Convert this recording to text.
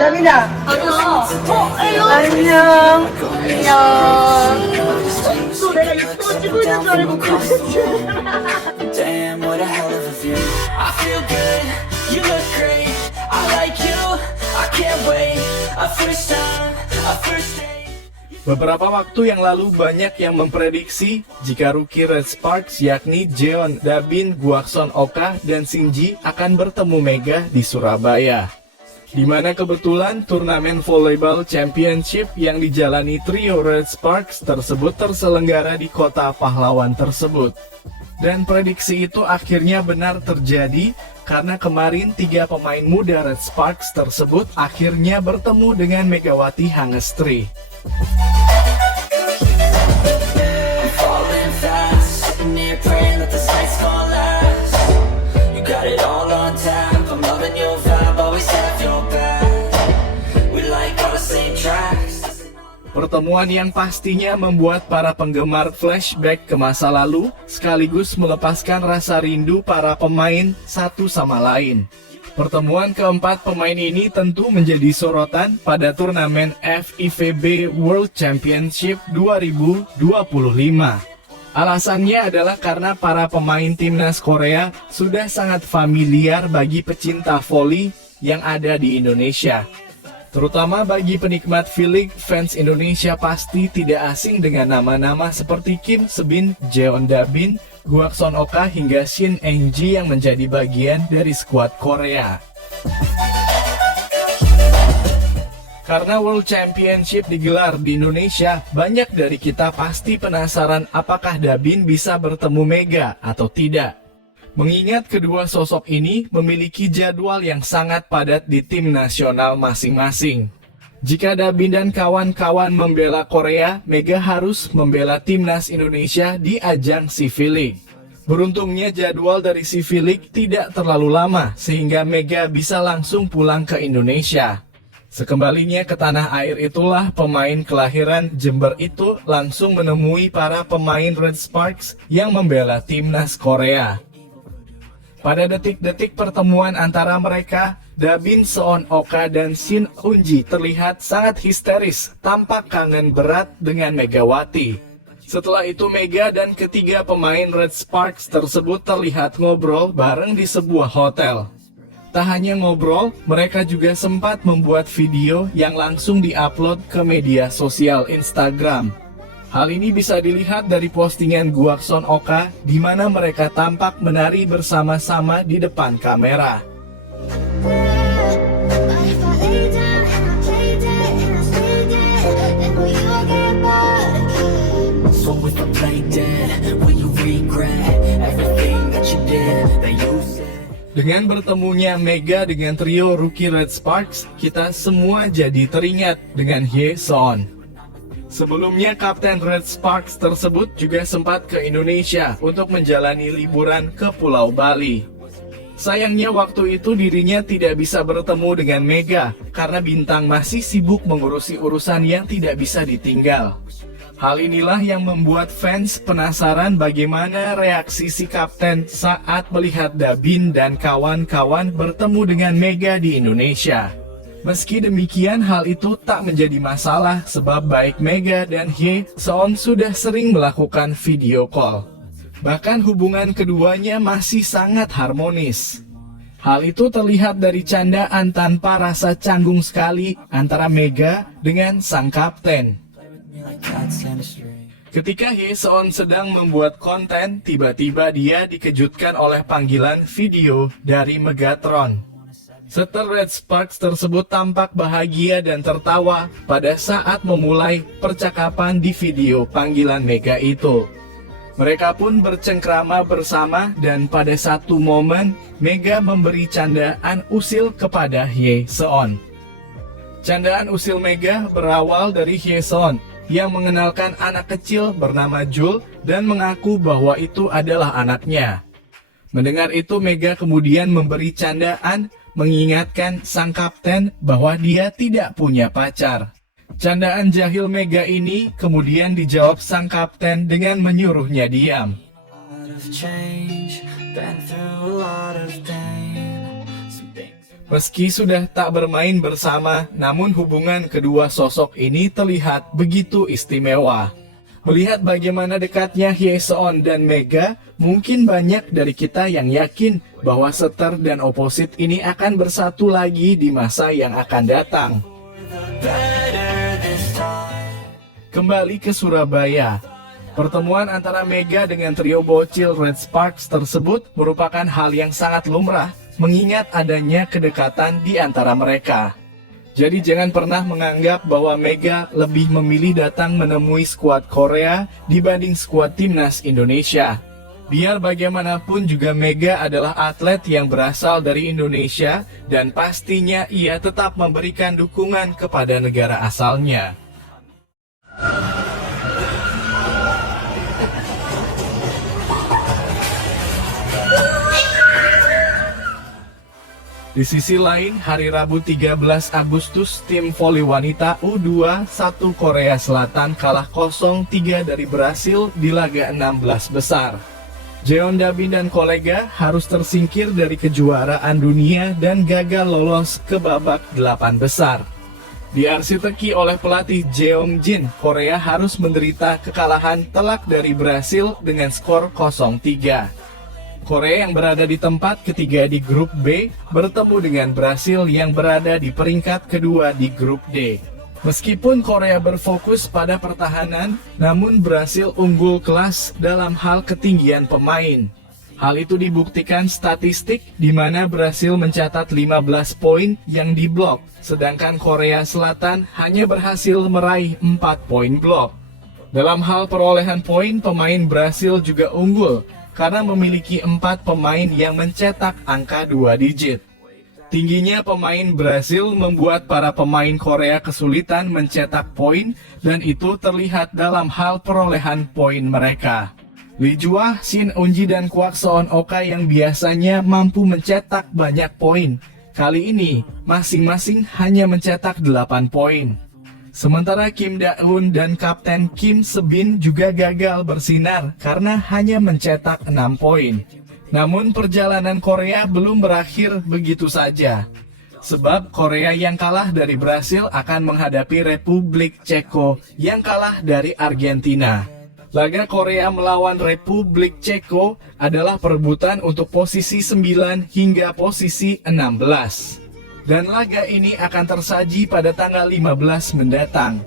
남이나 안녕. 안녕. 또 내가 유튜브 찍고 있는 줄 알고 Damn, what a hell of a view. I feel good, you look great. I like you, I can't wait. A first time, a first date. Beberapa waktu yang lalu banyak yang memprediksi jika rookie Red Sparks yakni Jeon Dabin, Gwason Oka, dan Shinji akan bertemu Mega di Surabaya. Di mana kebetulan turnamen volleyball championship yang dijalani trio Red Sparks tersebut terselenggara di kota pahlawan tersebut. Dan prediksi itu akhirnya benar terjadi karena kemarin 3 pemain muda Red Sparks tersebut akhirnya bertemu dengan Megawati Hangestri. I'm falling fast, sitting here praying that this night's gonna last. You got it all on tap, I'm loving your vibe, always have your back. We like all the same tracks. Pertemuan yang pastinya membuat para penggemar flashback ke masa lalu, sekaligus melepaskan rasa rindu para pemain satu sama lain. Pertemuan keempat pemain ini tentu menjadi sorotan pada turnamen FIVB World Championship 2025. Alasannya adalah karena para pemain timnas Korea sudah sangat familiar bagi pecinta voli yang ada di Indonesia. Terutama bagi penikmat V-League, fans Indonesia pasti tidak asing dengan nama-nama seperti Kim Se-bin, Jeon Da-bin, Gwason Oka hingga Shin Eun-ji yang menjadi bagian dari skuad Korea. Karena World Championship digelar di Indonesia, banyak dari kita pasti penasaran apakah Da-bin bisa bertemu Mega atau tidak. Mengingat kedua sosok ini memiliki jadwal yang sangat padat di tim nasional masing-masing. Jika Da-bin dan kawan-kawan membela Korea, Mega harus membela timnas Indonesia di ajang CV League. Beruntungnya jadwal dari CV League tidak terlalu lama, sehingga Mega bisa langsung pulang ke Indonesia. Sekembalinya ke tanah air itulah pemain kelahiran Jember itu langsung menemui para pemain Red Sparks yang membela timnas Korea. Pada detik-detik pertemuan antara mereka, Da-bin, Seon Oka, dan Shin Eun-ji terlihat sangat histeris, tampak kangen berat dengan Megawati. Setelah itu Mega dan ketiga pemain Red Sparks tersebut terlihat ngobrol bareng di sebuah hotel. Tak hanya ngobrol, mereka juga sempat membuat video yang langsung diupload ke media sosial Instagram. Hal ini bisa dilihat dari postingan Gwason Oka, di mana mereka tampak menari bersama-sama di depan kamera. So if I play dead, will you regret everything that you did, that you said? Dengan bertemunya Mega dengan trio rookie Red Sparks, kita semua jadi teringat dengan Hye Seon. Sebelumnya Kapten Red Sparks tersebut juga sempat ke Indonesia untuk menjalani liburan ke Pulau Bali. Sayangnya waktu itu dirinya tidak bisa bertemu dengan Mega karena bintang masih sibuk mengurusi urusan yang tidak bisa ditinggal. Hal inilah yang membuat fans penasaran bagaimana reaksi si Kapten saat melihat Da-bin dan kawan-kawan bertemu dengan Mega di Indonesia. Meski demikian, hal itu tak menjadi masalah sebab baik Mega dan Hye Seon sudah sering melakukan video call. Bahkan hubungan keduanya masih sangat harmonis. Hal itu terlihat dari candaan tanpa rasa canggung sekali antara Mega dengan sang kapten. Ketika Hye Seon sedang membuat konten, tiba-tiba dia dikejutkan oleh panggilan video dari Megatron. Setel Red Sparks tersebut tampak bahagia dan tertawa pada saat memulai percakapan di video panggilan Mega itu. Mereka pun bercengkrama bersama dan pada satu momen Mega memberi candaan usil kepada Hye Seon. Candaan usil Mega berawal dari Hye Seon yang mengenalkan anak kecil bernama Jul dan mengaku bahwa itu adalah anaknya. Mendengar itu Mega kemudian memberi candaan mengingatkan sang kapten bahwa dia tidak punya pacar. Candaan jahil Mega ini kemudian dijawab sang kapten dengan menyuruhnya diam. Meski sudah tak bermain bersama, namun hubungan kedua sosok ini terlihat begitu istimewa. Melihat bagaimana dekatnya Hyeseon dan Mega, mungkin banyak dari kita yang yakin bahwa seter dan oposit ini akan bersatu lagi di masa yang akan datang. Kembali ke Surabaya. Pertemuan antara Mega dengan trio bocil Red Sparks tersebut merupakan hal yang sangat lumrah, mengingat adanya kedekatan di antara mereka. Jadi jangan pernah menganggap bahwa Mega lebih memilih datang menemui skuad Korea dibanding skuad timnas Indonesia. Biar bagaimanapun juga Mega adalah atlet yang berasal dari Indonesia dan pastinya ia tetap memberikan dukungan kepada negara asalnya. Di sisi lain, hari Rabu 13 Agustus, tim voli wanita U21 Korea Selatan kalah 0-3 dari Brasil di laga 16 besar. Jeon Dabin dan kolega harus tersingkir dari kejuaraan dunia dan gagal lolos ke babak 8 besar. Diarsiteki oleh pelatih Jeong Jin, Korea harus menderita kekalahan telak dari Brasil dengan skor 0-3. Korea yang berada di tempat ketiga di grup B bertemu dengan Brasil yang berada di peringkat kedua di grup D. Meskipun Korea berfokus pada pertahanan, namun Brasil unggul kelas dalam hal ketinggian pemain. Hal itu dibuktikan statistik di mana Brasil mencatat 15 poin yang diblok, sedangkan Korea Selatan hanya berhasil meraih 4 poin blok. Dalam hal perolehan poin, pemain Brasil juga unggul karena memiliki 4 pemain yang mencetak angka 2 digit. Tingginya pemain Brasil membuat para pemain Korea kesulitan mencetak poin dan itu terlihat dalam hal perolehan poin mereka. Lee Jua, Shin Eun-ji dan Kwak Soo-ok yang biasanya mampu mencetak banyak poin, kali ini masing-masing hanya mencetak 8 poin. Sementara Kim Da-eun dan Kapten Kim Se-bin juga gagal bersinar karena hanya mencetak 6 poin. Namun perjalanan Korea belum berakhir begitu saja. Sebab Korea yang kalah dari Brasil akan menghadapi Republik Ceko yang kalah dari Argentina. Laga Korea melawan Republik Ceko adalah perebutan untuk posisi 9 hingga posisi 16. Dan laga ini akan tersaji pada tanggal 15 mendatang.